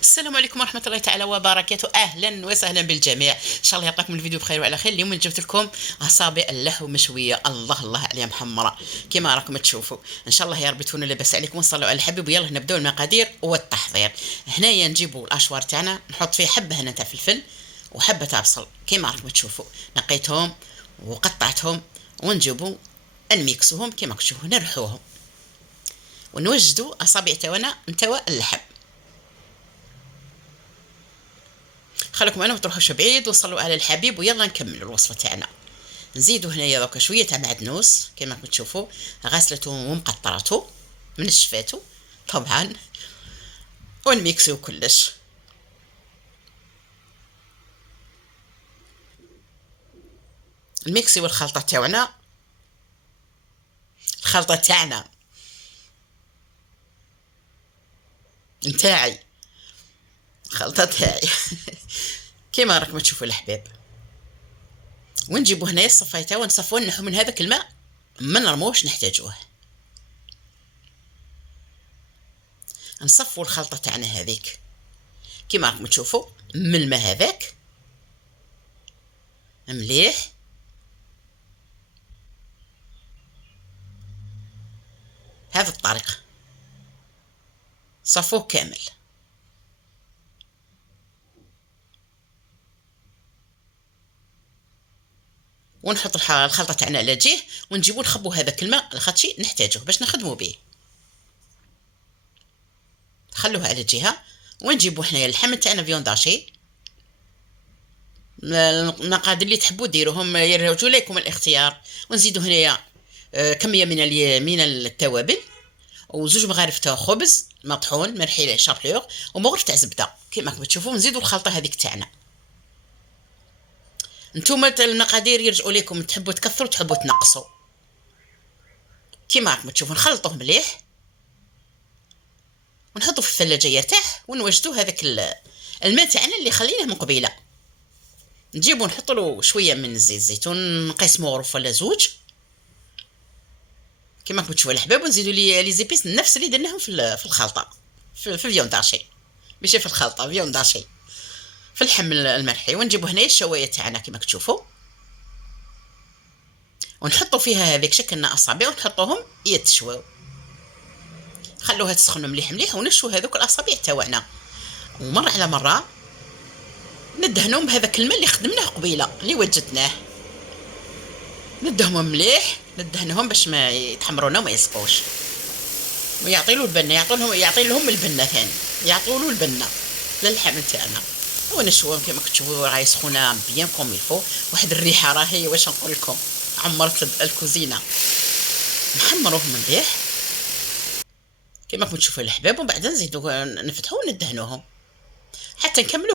السلام عليكم ورحمة الله تعالى وبركاته. أهلا وسهلا بالجميع، إن شاء الله يعطيكم الفيديو بخير وعلى خير. اليوم جبت لكم أصابع اللحم مشوية، الله الله عليها محمرة كما راكم تشوفوا. إن شاء الله يا ربي تكونوا لاباس عليكم وصلوا على الحبيب. ويلا نبداو المقادير والتحضير. هنايا نجيبوا الأشوار تاعنا، نحط فيه حبة هنا تاع فلفل وحبة تاع بصل كما راكم تشوفوا، نقيتهم وقطعتهم ونجيبوا نميكسوهم كما تشوفوا، نرحوهم ونوجدوا أصابع تاعنا نتاع اللحم. خليكم انا ما تروحوش بعيد وصلوا على الحبيب، ويلا نكملوا الوصفه تاعنا. نزيدوا هنايا دوكا شويه تاع معدنوس كما راكم تشوفوا، غسلته ومقطرته من شفاتو طبعا، ونميكسيو كلش. الميكسي والخلطه تاعنا، الخلطه تاعنا نتاعي، الخلطه تاعي كما راكم تشوفوا الحباب. ونجيبوا هنايا الصفايته ونصفوه، نحو من هذاك الماء ما نرموش نحتاجوه. نصفوا الخلطه تاعنا هذيك كما راكم تشوفوا من الماء هذاك مليح. هذه الطريقه صفوه كامل. ونحط الخلطه تاعنا على جهه، ونجيبو نخبو هذاك الماء الخطشي نحتاجوه باش نخدمو به. خلوه على جهه. ونجيبو حنايا اللحم تاعنا فيونداشي، المقادير اللي تحبوا ديروهم يرجعوا لكم الاختيار. ونزيدو هنايا كميه من التوابل، وزوج مغارف تاع خبز مطحون مرحيل شابلور، ومغرف تاع زبده كما راكم تشوفوا. نزيدو الخلطه هذيك تاعنا. نتوما المقادير يرجعوا لكم، تحبوا تكثروا تحبوا تنقصوا كيما راكم تشوفوا. نخلطوه مليح ونحطوه في الثلاجه يرتاح، ونوجدوا هذاك الماء تاعنا اللي خليناه من قبيله. نجيبو نحط له شويه من زيت الزيتون، نقسمو غرف ولا زوج كيما راكم تشوفوا الحباب. ونزيدوا لي زيبيس نفس اللي درناهم في الخلطه، في الفيونداشي، ماشي في الخلطه، فيونداشي في اللحم المرحي. ونجيبو هنايا الشوايه تاعنا كما تشوفوا، ونحطوا فيها هذيك شكلنا اصابع ونحطوهم يتشواو. خلوها تسخن مليح مليح، ونشوي هذوك الاصابع تاعنا. ومره على مره ندهنهم بهذاك الماء اللي خدمناه قبيله اللي وجدناه، ندهنهم مليح، ندهنهم باش ما يتحمرونا وما يسقوش، ويعطي له البنه، يعطي لهم البنه ثاني، يعطوا له البنه للحم تاعنا. ونشويهم كما كتشوفوا راهي سخونه بيان كوم يلفو. واحد الريحه راهي واش نقول لكم، عمرت الكوزينه. نحمروهم مليح كما راكم تشوفوا الحباب، ومن بعد نزيدو نفتحو وندهنوهم حتى نكملو